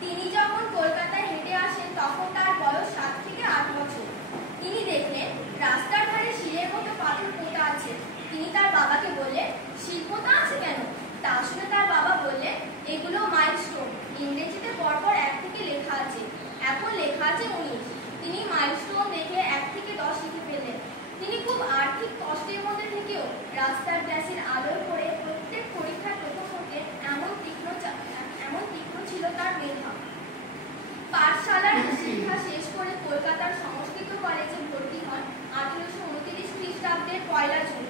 তিনি যখন কলকাতায় হেঁটে আসেন তখন তার মাইলস্টোন দেখে 1 থেকে 10 লিখে ফেললেন। তিনি খুব আর্থিক কষ্টের মধ্যে থেকেও রাস্তার গ্যাসের আলোয় পড়ে প্রত্যেক পরীক্ষার প্রথম হতে এমন তীক্ষ্ণ ছিল তার মেধা। পাঠশালার শিক্ষা শেষ করে কলকাতার সংস্কৃত কলেজে ভর্তি হন 1829 খ্রিস্টাব্দের 1 জুন।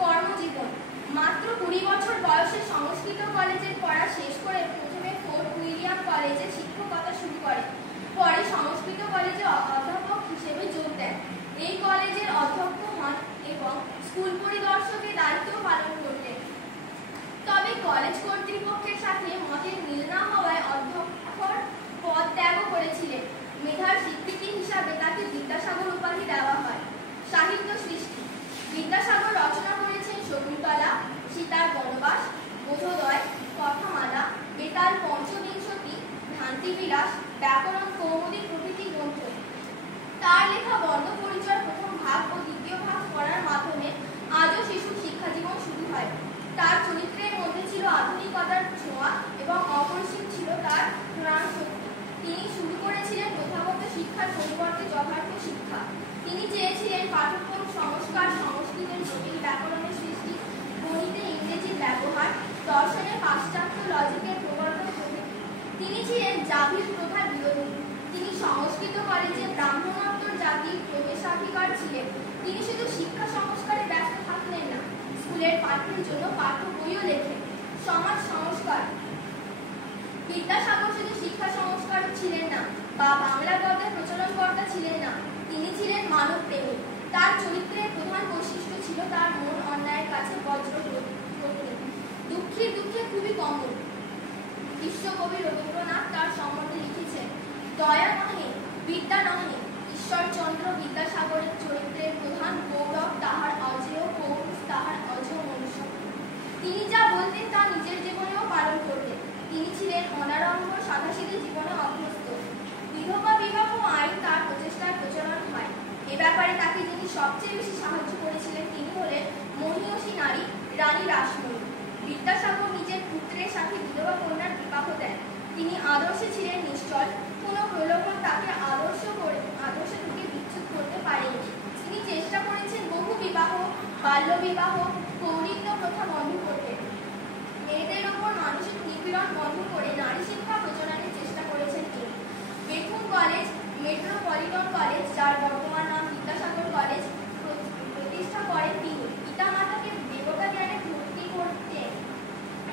কর্মজীবন: মাত্র 20 বছর বয়সে সংস্কৃত কলেজের পড়া শেষ করে প্রথমে ফোর্ট উইলিয়াম কলেজে শিক্ষকতা শুরু করেন। পরে সংস্কৃত কলেজে অধ্যাপক হিসেবে যোগ দেন। এই কলেজের অধ্যক্ষ হন এবং স্কুল পরিদর্শকের দায়িত্ব পালন করতেন। তবে কলেজ কর্তৃপক্ষের সাথে মতের মিল না হওয়ায় অধ্যক্ষর পদ ত্যাগও করেছিলেন। মেধার স্বীকৃতি হিসাবে তাকে বিদ্যাসাগর উপাধি দেওয়া হয়। সাহিত্য সৃষ্টি: বিদ্যাসাগর রচনা করেছেন শকুন্তলা, সীতার বনবাস, বোধোদয়, কথামালা, বেতাল পঞ্চবিংশতি, ভ্রান্তিবিলাস, ব্যাকরণ কৌমুদী প্রভৃতি গ্রন্থ। তার লেখা বর্ণ পরিচয় প্রথম ভাগ ও দ্বিতীয় ভাগ পড়ার মাধ্যমে আজও শিশুর শিক্ষা জীবন শুরু হয়। তার চরিত্রের মধ্যে ছিল আধুনিকতার ছোঁয়া এবং অপরিসীম ছিল তার প্রাণ শক্তি। তিনি শুরু করেছিলেন প্রথাগত শিক্ষার পরিবর্তে যথার্থ শিক্ষা। তিনি চেয়েছিলেন পাঠ্যক্রম সংস্কার, সংস্কৃতের জটিল ব্যাকরণের সৃষ্টি, গণিতে ইংরেজির ব্যবহার, দর্শনে পাশ্চাত্য লজিকের প্রবর্তন প্রভৃতি। তিনি ছিলেন জাভির প্রথার বিরোধী। তিনি সংস্কৃত কলেজে ব্রাহ্মণোত্তর জাতির প্রবেশাধিকার ছিলেন। তিনি শুধু শিক্ষা সংস্কারে ব্যস্ত থাকলেন না, স্কুলের পাঠ্যের জন্য পাঠ্য বইও লেখেন। সমাজ সংস্কার: বিদ্যাসাগর শুধু শিক্ষা সংস্কার ছিলেন না বা বাংলা গদ্যের প্রচলনকর্তা ছিলেন না, তিনি ছিলেন মানব প্রেমী। তার চরিত্রের প্রধান বৈশিষ্ট্য ছিল তার মন অন্যায়ের কাছে বজ্র প্রতিম। দুঃখীর দুঃখে খুবই কমল। বিশ্বকবি রবীন্দ্রনাথ তার সম্বন্ধে লিখেছেন, দয়া নহে, বিদ্যা নহে, ঈশ্বরচন্দ্র বিদ্যাসাগরের চরিত্রের প্রধান গৌরব তাহার অজেয় পৌরুষ, তাহার অজেয় মনুষ্য। তিনি যা বলতেন তা নিজের জীবনেও পালন করতেন। তিনি ছিলেন অনাড়ম্বর, সাদাসিধে জীবনে অভ্যস্ত। বিধবা বিবাহ আইন তার প্রচেষ্টার প্রচলন হয়। এ ব্যাপারে তাকে যিনি সবচেয়ে বেশি সাহায্য করেছিলেন তিনি হলেন মহিয়সী নারী রানী রাসমণি। বিদ্যাসাগর নিজের পুত্রের সাথে বিধবা কন্যার বিবাহ দেন। তিনি আদর্শে ছিলেন নিশ্চল। কোনো প্রলোভন তাকে আদর্শ থেকে বিচ্যুত করতে পারেনি। তিনি চেষ্টা করেছেন বহু বিবাহ, বাল্য বিবাহ, কৌলিন্য প্রথা বন্ধ করতে। মেয়েদের ওপর মানসিক নিপীড়ন বন্ধ করে নারী শিক্ষা প্রচলনের চেষ্টা করেছেন তিনি। বেথুন কলেজ, মেট্রোপলিটন কলেজ, যার বর্তমান নাম বিদ্যাসাগর কলেজ, প্রতিষ্ঠা করেন তিনি। পিতামাতাকে দেবতা জ্ঞানে ভর্তি করতে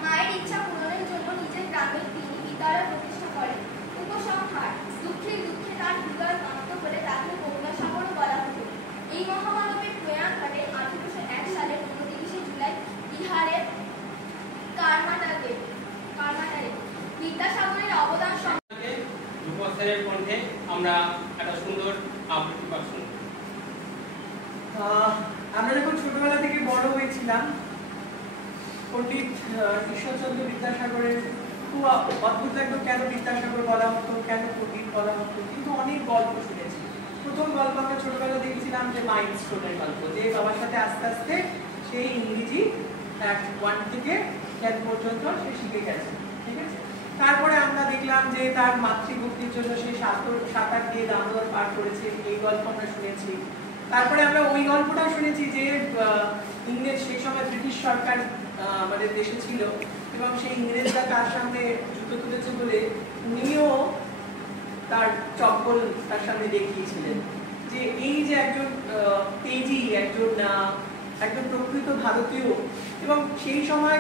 মায়ের ইচ্ছা পূরণের জন্য নিজের গ্রামে তিনি বিদ্যালয় প্রতিষ্ঠা করেন। উপসংহার: দুঃখের দুঃখে তার হৃদয় কান্ত হলে তাকে করুণাসাগরও বলা হতো। এই মহামানবের প্রয়াণ ঘটে 1801 সালের 29 জুলাই বিহারের কারমাটাতে। বিদ্যাসাগরের অবদান সম্পর্কে রূপস্যারের কণ্ঠে আমরা একটা সুন্দর আবৃত্তি পাঠ শুনব। আমরা যখন ছোটবেলা থেকে বড় হয়েছিলাম, পণ্ডিত ঈশ্বরচন্দ্র বিদ্যাসাগরের খুব অদ্ভুত লাগতো কেন বিদ্যাসাগর বলা হতো, কেন পণ্ডিত বলা হতো, কিন্তু অনেক গল্প শুনেছি। প্রথম গল্প আমরা ছোটবেলা দেখেছিলাম যে মাইলস্টোনের গল্প, যে বাবার সাথে আস্তে আস্তে সেই ইংরেজি 1 থেকে 10 পর্যন্ত সে শিখে গেছে, ঠিক আছে। তারপরে আমরা দেখলাম যে তার মাতৃভক্তির জন্য সে সাঁতার দিয়ে দামোদর পার করেছে, এই গল্প আমরা শুনেছি। তারপরে আমরা ওই গল্পটাও শুনেছি যে ইংরেজ সেই সময় ব্রিটিশ সরকার আমাদের দেশে ছিল এবং সেই ইংরেজরা তার সামনে যুদ্ধ তুলেছে বলে উনিও তার চপ্পল তার সামনে দেখিয়েছিলেন। যে এই যে একজন তেজি, একজন প্রকৃত ভারতীয়, এবং সেই সময়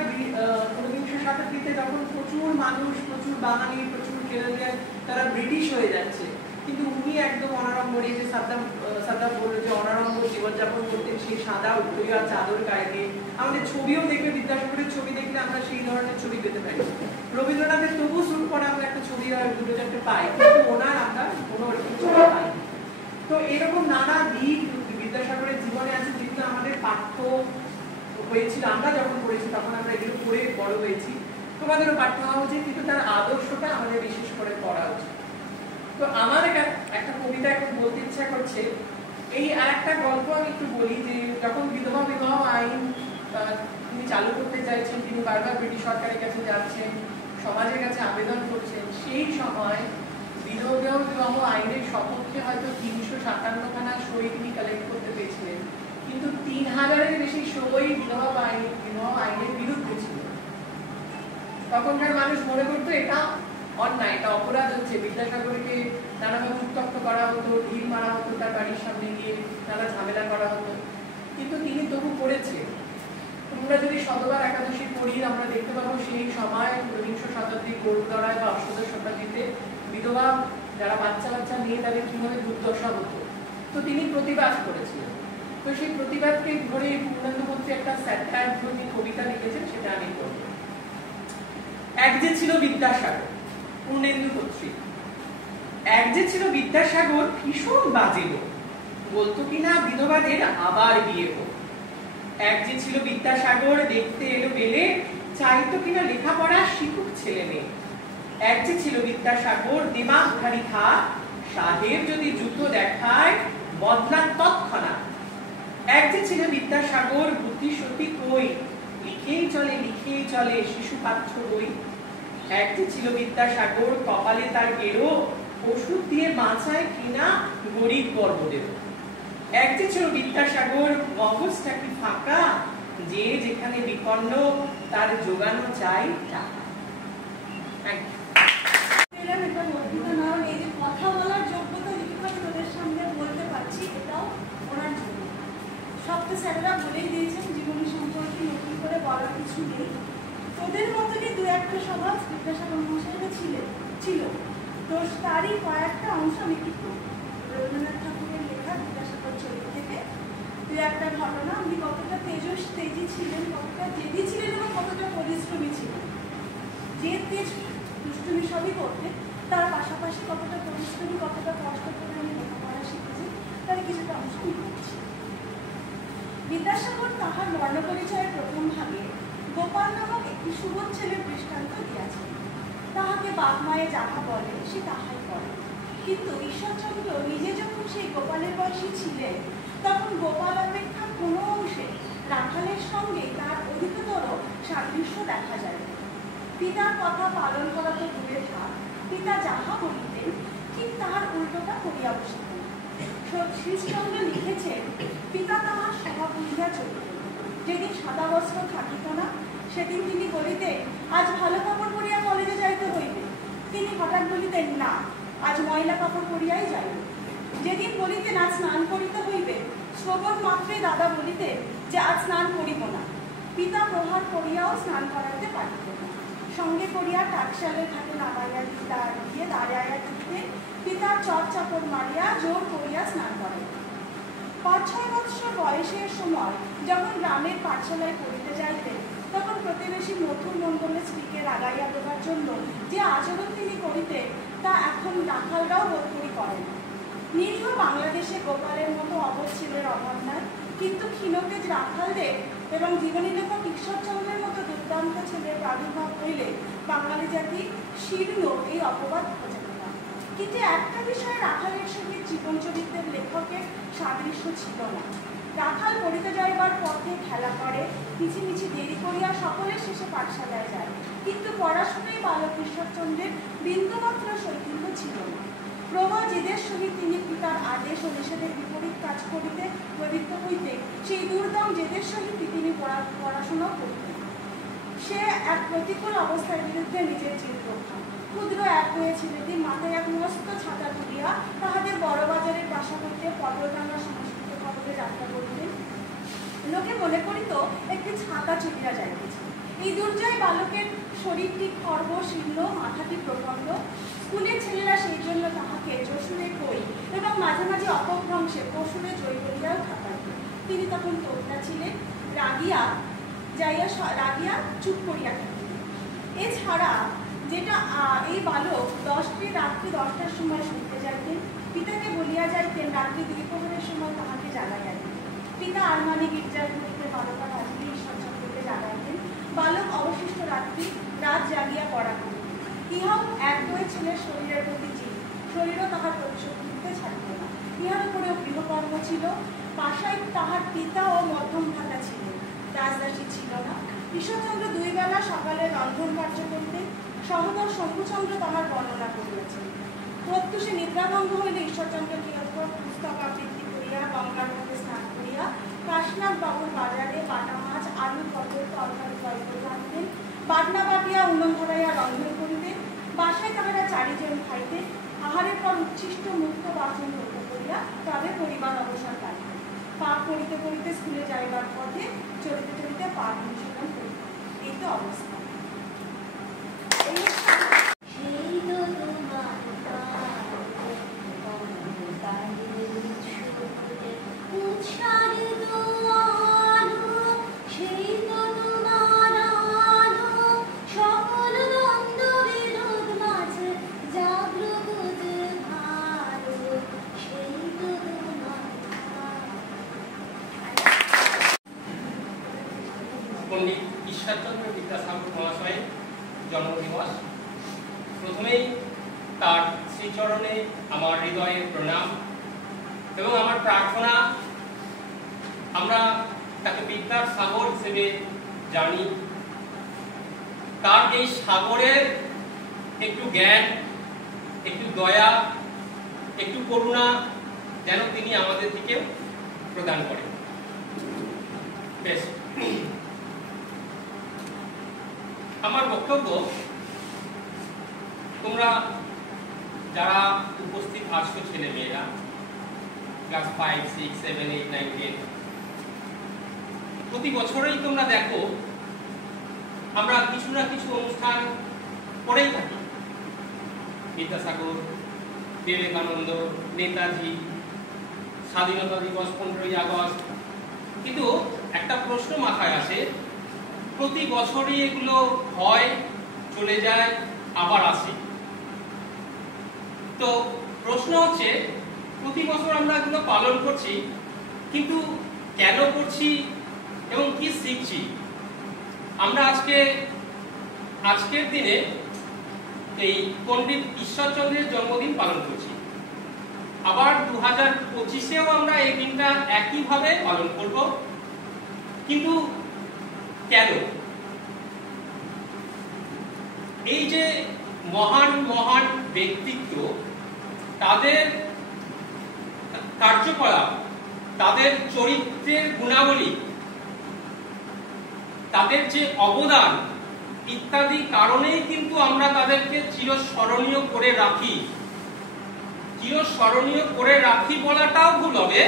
19শ শতাব্দীতে যখন প্রচুর মানুষ, প্রচুর বাঙালি, প্রচুর কেরালিয়ান তারা ব্রিটিশ হয়ে যাচ্ছে, কিন্তু উনি একদম অনাড়ম্বর, এই যে সাদ্দাম বললো যে অনাড়ম্বর জীবনযাপন করতেন, সেই সাদা উত্তরীয় চাদর গায়ে দিয়ে। আমাদের ছবিও দেখবে, বিদ্যাসাগরের ছবি দেখলে আমরা সেই ধরনের ছবি পেতে পারি। রবীন্দ্রনাথের তবু স্যুট পরে আমরা একটা ছবি আর 2-4টে পাই, কিন্তু ওনার আমরা কোনো ওরকম ছবি পাই। তো এরকম নানা দিক বিদ্যাসাগরের জীবনে আছে যেগুলো আমাদের পাঠ্য হয়েছিল। আমরা যখন পড়েছি তখন আমরা এগুলো পড়ে বড় হয়েছি, তোমাদেরও পাঠ্য হওয়া উচিত, কিন্তু তার আদর্শটা আমাদের বিশেষ করে পড়া উচিত। তো আমার একটা কবিতা এখন বলতে ইচ্ছা করছে। এই আর একটা গল্প আমি একটু বলি, যে যখন বিধবা বিবাহ আইন তিনি চালু করতে চাইছেন, তিনি বারবার ব্রিটিশ সরকারের কাছে যাচ্ছেন, সমাজের কাছে আবেদন করছেন, সেই সময় বিধবা আইনের সপক্ষে হয়তো 357খানা সই তিনি কালেক্ট করতে পেরেছিলেন, কিন্তু 3000-এর বেশি সই বিধবা আইনের বিরুদ্ধে ছিল। তখনকার মানুষ মনে করতো এটা অন্যায়, এটা অপরাধ হচ্ছে। বিদ্যাসাগরকে নানাভাবে উত্তপ্ত করা হতো, ঢিল মারা হতো, তার বাড়ির সামনে গিয়ে নানা ঝামেলা করা হতো, কিন্তু তিনি তবু করেছে। আমরা যদি শতবার একাদশী পড়ি, আমরা দেখতে পাবো সেই সময় বিংশ শতাব্দীর গরুদড়ায় বা অষ্টাদশ শতাব্দীতে বিধবা যারা বাচ্চা মেয়ে তাদের কিভাবে দুর্দশা হতো, তো তিনি প্রতিবাদ করেছিলেন। তো সেই প্রতিবাদকে ধরে পূর্ণেন্দু মৈত্রী একটা স্যাটায়ার ধর্মী কবিতা লিখেছেন, সেটা আমি পড়ব। এক যে ছিল বিদ্যাসাগর, পূর্ণেন্দু মৈত্রী। এক যে ছিল বিদ্যাসাগর, ভীষণ বাজে লোক, বলতো কিনা বিধবাদের আবার বিয়ে হোক। এক যে ছিল বিদ্যাসাগর, দেখতে এলো বেলে, চাইতো কিনা লেখাপড়া শিখুক ছেলে মেয়ে। এক যে ছিল বিদ্যাসাগর, দিমাগ ভারী খা, সাহেব যদি জুতো দেখায় বদলান তৎক্ষণাৎ। এক যে ছিল বিদ্যাসাগর, বুদ্ধি সত্যি কই, লিখেই চলে শিশু পাঠ্য বই। এক যে ছিল বিদ্যাসাগর, কপালে তার গেরো, ওষুধ দিয়ে বাঁচায় কিনা গরিব বর্গদের। এক যে ছিল বিদ্যাসাগর, মগজটা কি ফাঁকা, যে যেখানে বিপন্ন তার জোগানো চাই টাকা। কথা বলার যোগ্যতা যেটুকু আমি তোদের সামনে বলতে পারছি, এটাও ওনার জন্য। সব তো স্যারেরা বলেই দিয়েছেন, জীবনী সম্পর্কে নতুন করে বলার কিছু নেই। তোদের মতনই দু একটা সমাজ বিদ্যাসাগর মহাশয়েরা ছিল, তো তারই কয়েকটা অংশ আমি কি করব। রবীন্দ্রনাথ ঠাকুরের লেখা বিদ্যাসাগর চরিত্র থেকে দু একটা ঘটনা, উনি কতটা তেজি ছিলেন, কতটা জেদি ছিলেন এবং কতটা পরিশ্রমী ছিলেন। যে তেজ দুষ্টুমি সবই করতেন, তার পাশাপাশি কতটা পরিশ্রমী, কতটা কষ্ট করে আমি লেখাপড়া শিখেছি, তার কিছুটা অংশ আমি করছি। বিদ্যাসাগর তাহার বর্ণপরিচয়ের প্রথম ভাগে গোপাল নামক একটি সুবোধ ছেলের দৃষ্টান্ত দিয়াছেন। তাহাকে বাপ মায়ে যাহা বলে সে তাহাই করে। কিন্তু ঈশ্বরচন্দ্র নিজে যখন সেই গোপালের বয়সী ছিলেন, তখন গোপাল অপেক্ষা কোনো অংশে রাখালের সঙ্গে তার অধিকতর সাদৃশ্য দেখা যায়। পিতার কথা পালন করা তো দূরে থাক, পিতা যাহা বলিতেন ঠিক তাহার উল্টোটা করিয়া বসিতেন। শ্রীশচন্দ্র লিখেছেন, পিতা তাহার স্বভাব বুঝিয়া চলিতেন। যেদিন সাদা বস্ত্র থাকিত না, সেদিন তিনি বলিতেন, আজ ভালো কাপড় পরিয়া কলেজে যাইতে হইবে। তিনি হঠাৎ বলিতেন, না, আজ ময়লা কাপড় পরিয়াই যাইবে। যেদিন বলিতেন আজ স্নান করিতে হইবে, শ্রবণ মাত্রই দাদা বলিতেন যে আজ স্নান করিব না। পিতা প্রহার করিয়াও স্নান করাইতে পারিতেন না। সঙ্গে করিয়া টাকশালের ঘাটে নামাইয়া দিয়ে দাঁড়াইয়া দিতেন। পিতার চট চাপড় মারিয়া জোর করিয়া স্নান করেন। 5-6 বৎসর বয়সের সময় যখন গ্রামের পাঠশালায় পড়িতে যাইতেন, তখন প্রতিবেশী মথুর মণ্ডলের স্ত্রীকে রাগাইয়া দেবার জন্য যে আচরণ তিনি করিতেন, তা এখন রাখালরাও বোধ করি করেন। নিরীহ বাংলাদেশে গোপালের মতো অবধ ছেলের অভাব নাই, কিন্তু ক্ষীণতেজ রাখালদের এবং জীবনী লেখক ঈশ্বরচন্দ্রের মতো দুর্দান্ত ছেলের প্রাদুর্ভাব হইলে বাঙালি জাতি শীর্ণ এই অপবাদ খোঁজে না। কিন্তু একটা বিষয়ে রাখালের সঙ্গে জীবন চরিত্রের লেখকের সাদৃশ্য ছিল না। রাখাল পড়িতে যাইবার পথে খেলা করে, মিছিমিছি দেরি করিয়া সকলের শেষে পাঠশালায় যায়, কিন্তু পড়াশোনায় বালক ঈশ্বরচন্দ্রের বিন্দুমাত্র শৈথিল্য ছিল না। প্রবল জেদের সহিত তিনি পিতার আদেশ ও নিষেধের বিপরীত কাজ করিতে প্রবৃত্ত হইতে সেই দুর্দম জেদের সহিত তিনি পড়াশোনাও করতেন। সে এক প্রতিকূল অবস্থার বিরুদ্ধে নিজের জিদ রক্ষা। ক্ষুদ্র এক হয়ে ছেলেটি মাথায় এক মস্ত ছাতা তুলিয়া তাহাদের বড় বাজারের বাসা হইতে পটলডাঙ্গা সংস্কৃত খবরে যাত্রা করিতেন। লোকে মনে করিত একটি ছাতা চলিয়া যাইতেছে। এই দুর্জয় বালকের শরীরটি খর্ব শীর্ণ, মাথাটি প্রচণ্ড। স্কুলের ছেলেরা সেই জন্য তাহাকে যশুরে কই এবং মাঝে মাঝে অপভ্রংশে পশুরে জয় করিয়াও ঠাকাইত। তিনি তখন তোতা ছিলেন, রাগিয়া চুপ করিয়া থাকিতেন। এছাড়া যেটা এই বালক রাত্রি 10টার সময় শুনতে যাইতেন, পিতাকে বলিয়া যাইতেন রাত্রি 2 প্রহরের সময় তাহাকে জাগাইতেন। পিতা আরমানি গির্জার ঘুরিতে বালকা রাজনী ঈশ্বরচন্দ্রকে জাগাইতেন। বালক অবশিষ্ট রাত জাগিয়া পড়া করিতেন। ইহাও একদয় ছেলের শরীরের প্রতি জীব, শরীরও তাহার প্রতিশোধ নিতে ছাড়িত না। ইহার উপরেও গৃহকর্ম ছিল। বাসায় তাহার পিতা ও মধ্যম ভাতা ছিলেন, রাজদাসী ছিল না। ঈশ্বরচন্দ্র 2 বেলা সকালে রন্ধন কার্য করিতেন। সহোদর শঙ্কুচন্দ্র তাহার বর্ণনা করিয়াছেন। প্রত্যুষে নিদ্রাভঙ্গ হইলে ঈশ্বরচন্দ্র কিয়ৎক্ষণ পুস্তক আবৃত্তি করিয়া গঙ্গার মধ্যে স্নান করিয়া কাশীনাথ বাবুর বাজারে বাটা মাছ আলু পটল তরকারি গল্প রাখতেন, বাটনা বাটিয়া উনুন ধরাইয়া রন্ধন করিতেন। বাসায় তাহারা চারিজন খাইতেন। আহারের পর উচ্ছিষ্ট মুক্ত বাসন ধৌত করিয়া তবে পরিবার অবসর কাটিতেন। পাঠ করিতে করিতে স্কুলে যাইবার পথে চলিতে চলিতে পাঠ অনুশীলন করিতেন। এই তো অবস্থা। পণ্ডিত ঈশ্বরচন্দ্র বিদ্যাসাগর মহাশয়ের জন্মদিবস। প্রথমেই তার শ্রীচরণে আমার হৃদয়ের প্রণাম এবং আমার প্রার্থনা, আমরা তাকে বিদ্যার সাগর হিসেবে জানি। তার এই সাগরের একটু জ্ঞান, একটু দয়া, একটু করুণা যেন তিনি আমাদের দিকে প্রদান করেন। বেশ, আমার বক্তব্য, তোমরা যারা উপস্থিত আছো ছেলে মেয়েরা ক্লাস 5, 6, 7, 8, 9, 10, প্রতি বছরই তোমরা দেখো আমরা কিছু না কিছু অনুষ্ঠান করেই থাকি। বিদ্যাসাগর, বিবেকানন্দ, নেতাজি, স্বাধীনতা দিবস, 15ই আগস্ট। কিন্তু একটা প্রশ্ন মাথায় আসে, প্রতি বছরই এগুলো হয়, চলে যায়, আবার আসে। তো প্রশ্ন হচ্ছে, প্রতি বছর আমরা এগুলো পালন করছি, কিন্তু কেন করছি এবং কি শিখছি? আমরা আজকের দিনে এই পণ্ডিত ঈশ্বরচন্দ্রের জন্মদিন পালন করছি। আবার 2025-এও আমরা এই দিনটা একইভাবে পালন করব। কিন্তু কেন? এই যে মহান মহান ব্যক্তিত্ব, তাদের কার্যকলাপ, তাদের চরিত্রের গুণাবলী, তাদের যে অবদান ইত্যাদি কারণেই কিন্তু আমরা তাদেরকে চিরস্মরণীয় করে রাখি। চিরস্মরণীয় করে রাখি বলাটাও ভুল হবে,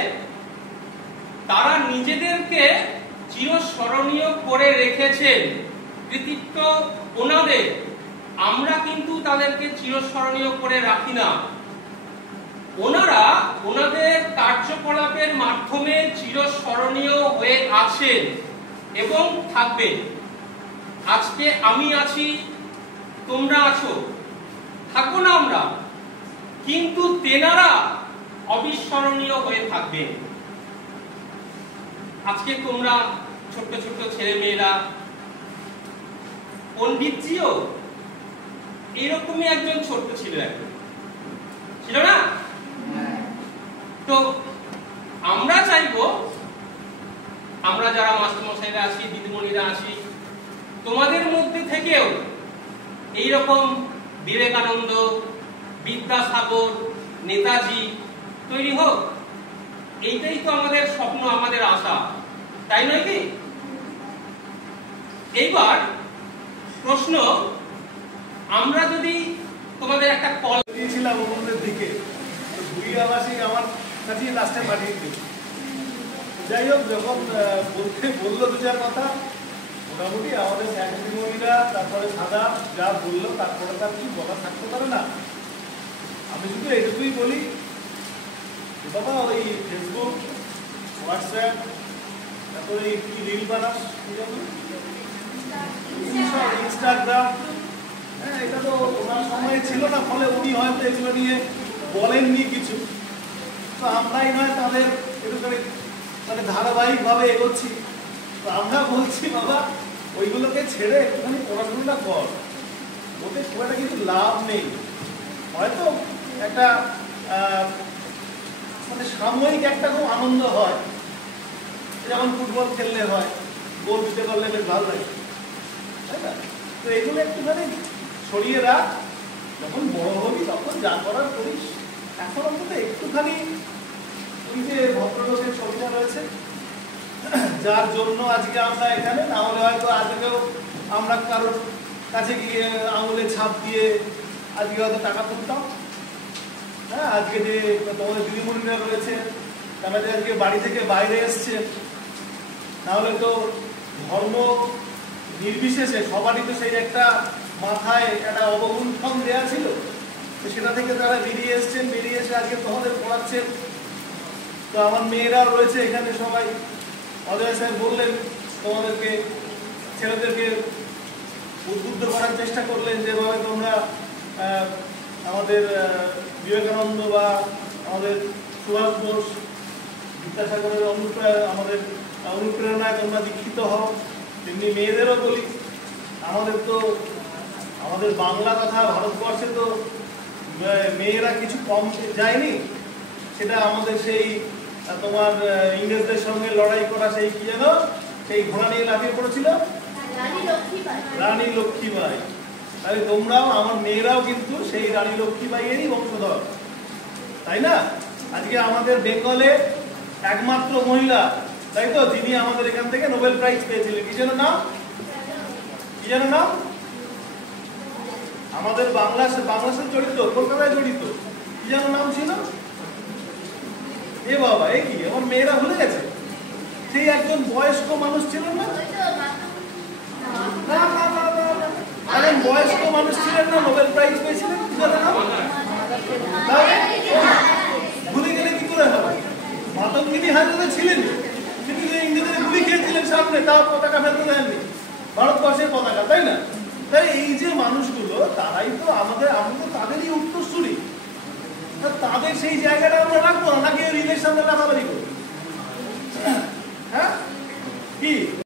তারা নিজেদেরকে চিরস্মরণীয় করে রেখেছেন, কৃতিত্ব ওনাদের। আমরা কিন্তু তাদেরকে চিরস্মরণীয় করে রাখি না। ওনারা ওনাদের কার্যকলাপের মাধ্যমে চিরস্মরণীয় হয়ে আছেন এবং থাকবেন। আজকে আমি আছি, তোমরা আছো, থাকবো না আমরা, কিন্তু তেনারা অবিস্মরণীয় হয়ে থাকবেন। আজকে তোমরা ছোট্ট ছোট্ট ছেলে মেয়েরা, পণ্ডিতজিও এরকমই একজন ছোট্ট ছিল, ছিল না? তো আমরা চাইবো, আমরা যারা মাস্টারমশাইরা আছি, দিদিমণিরা আছি, তোমাদের মধ্যে থেকেও এইরকম বিবেকানন্দ, বিদ্যাসাগর, নেতাজি তৈরি হোক। এইটাই তো আমাদের স্বপ্ন, আমাদের আশা, তাই নয় কি? এইবার প্রশ্ন, আমরা যদি তোমাদের একটা কল দিয়েছিলাম ওদের দিকে, ঘুরিয়াবাসী আমার কাছে লাস্টে পাঠিয়ে দিল। যাই হোক, যখন বললো দু চার কথা, মোটামুটি আমাদের দিদিমণিরা তারপরে সাদা যা বললো, তারপরে তার কিছু বলা থাকতে পারে না। আমি শুধু এটুকুই বলি, বাবা ওই ফেসবুক, হোয়াটসঅ্যাপ, তারপরে কি রিল বানাস, ইনস্টাগ্রাম, হ্যাঁ, এটা তো ওনার সময় ছিল না, ফলে উনি হয়তো এগুলো নিয়ে বলেননি কিছু। তো আমরাই নয় তাদের একটুখানি মানে ধারাবাহিকভাবে এগোচ্ছি। তো আমরা বলছি, বাবা ওইগুলোকে ছেড়ে একটুখানি পড়াশোনাটা কর, ওতে খুব একটা কিন্তু লাভ নেই। হয়তো একটা মানে সাময়িক একটা খুব আনন্দ হয়, যেমন ফুটবল খেললে হয়, গোল দিতে পারলে বেশ ভালো লাগে, তাই না? তো এগুলো একটুখানি ছড়িয়ে রাখ, যখন বড় হবি তখন যা করার করিস, এখন অন্তত একটুখানি ওই যে ভদ্রলোকের ছবিটা রয়েছে যার জন্য আজকে আমরা এখানে, না হলে হয়তো আজকেও আমরা কারোর কাছে গিয়ে আঙুলে ছাপ দিয়ে আজকে হয়তো টাকা তুলতাম। হ্যাঁ, আজকে যে তোমাদের দিদিমণিরা রয়েছে তারা যে আজকে বাড়ি থেকে বাইরে এসছে, নাহলে তো ধর্ম নির্বিশেষে সবারই তো সেই একটা মাথায় একটা অবগুণ্ঠন দেওয়া ছিল, তো সেটা থেকে তারা বেরিয়ে এসছেন, বেরিয়ে এসে আজকে তোমাদের পড়াচ্ছেন। তো আমার মেয়েরা রয়েছে এখানে সবাই, অজয় স্যার বললেন তোমাদেরকে, ছেলেদেরকে উদ্বুদ্ধ করার চেষ্টা করলেন যেভাবে তোমরা আমাদের বিবেকানন্দ বা আমাদের সুভাষ বোস, বিদ্যাসাগরের আমাদের অনুপ্রেরণায় তোমরা দীক্ষিত হও, তেমনি মেয়েদেরও বলি আমাদের বাংলা কথা ভারতবর্ষে তো মেয়েরা কিছু কম যায়নি, সেটা আমাদের সেই তোমার ইংরেজদের সঙ্গে লড়াই করা সেই কি যেন সেই ঘোড়া নিয়ে লাফিয়ে পড়েছিল রানী লক্ষ্মীবাই। তাই তোমরাও, আমার মেয়েরাও কিন্তু সেই রানী লক্ষ্মীবাইয়েরই বংশধর, তাই না? আজকে আমাদের বেঙ্গলে একমাত্র মহিলা, তাই তো, যিনি আমাদের এখান থেকে নোবেল প্রাইজ পেয়েছিলেন। কি যেন নাম? কি যেন নাম? আমাদের বাংলাদেশের জড়িত, কলকাতায় জড়িত, কি যেন নাম ছিল? এ বাবা, এ কি আমার মেয়েরা ভুলে গেছে? সেই একজন বয়স্ক মানুষ ছিলেন না, একজন বয়স্ক মানুষ ছিলেন না, নোবেল প্রাইজ পেয়েছিলেন, কি যেন নাম? ভুলে গেলে কি করে হবে? মাতঙ্গিনী হাজরা ছিলেন, কিন্তু ইংরেজদের গুলি খেয়েছিলেন সামনে, তাও পতাকা ফেলতে দেননি, ভারতবর্ষের পতাকা, তাই না? তাই এই যে মানুষগুলো, তারাই তো আমাদের তাদেরই উত্তরসূরি। তাদের সেই জায়গাটা আমরা রাখবো না, নাকি রিলের সামনে লাফালাফি করবো?